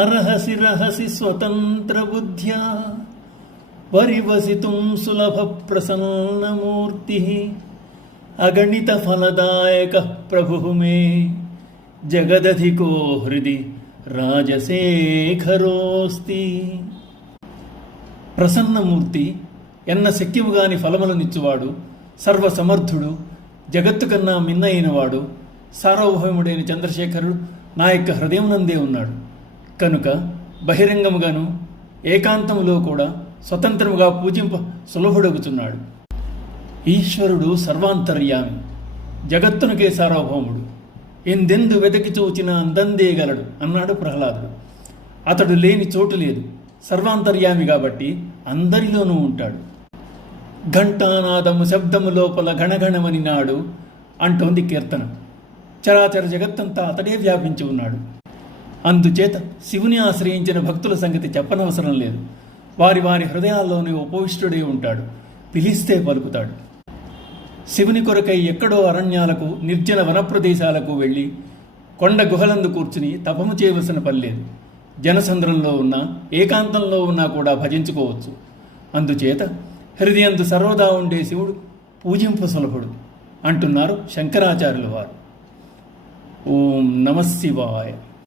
అర్హసి రహసి స్వతంత్ర బుద్ధ్యా పరివసితుం సులభ ప్రసన్నమూర్తి అగణిత ఫలదాయక ప్రభు మే జగదధికో హృది రాజశేఖరోస్తి. ప్రసన్నమూర్తి, ఎన్న శక్యముగాని ఫలములనిచ్చువాడు, సర్వసమర్థుడు, జగత్తు కన్నా మిన్నయినవాడు, సార్వభౌముడైన చంద్రశేఖరుడు నా యొక్క హృదయమునందే ఉన్నాడు. కనుక బహిరంగముగాను ఏకాంతములో కూడా స్వతంత్రముగా పూజింప సులభుడగుచున్నాడు. ఈశ్వరుడు సర్వాంతర్యామి, జగత్తునకే సార్వభౌముడు. ఎందెందు వెదకి చూచిన అందందేగలడు అన్నాడు ప్రహ్లాదుడు. అతడు లేని చోటు లేదు, సర్వాంతర్యామి కాబట్టి అందరిలోనూ ఉంటాడు. ఘంటానాదము శబ్దము లోపల గణగణమని నాడు అంటోంది కీర్తన. చరాచర జగత్తంతా అతడే వ్యాపించి ఉన్నాడు. అందుచేత శివుని ఆశ్రయించిన భక్తుల సంగతి చెప్పనవసరం లేదు. వారి వారి హృదయాల్లోనే ఉపవిష్టుడే ఉంటాడు, పిలిస్తే పలుకుతాడు. శివుని కొరకై ఎక్కడో అరణ్యాలకు, నిర్జన వనప్రదేశాలకు వెళ్ళి కొండ గుహలందు కూర్చుని తపము చేయవలసిన పని లేదు. జనసంద్రంలో ఉన్నా, ఏకాంతంలో ఉన్నా కూడా భజించుకోవచ్చు. అందుచేత హృదయందు సర్వదా ఉండే శివుడు పూజింపు సులభుడు అంటున్నారు శంకరాచార్యుల వారు. ఓం నమః శివాయ.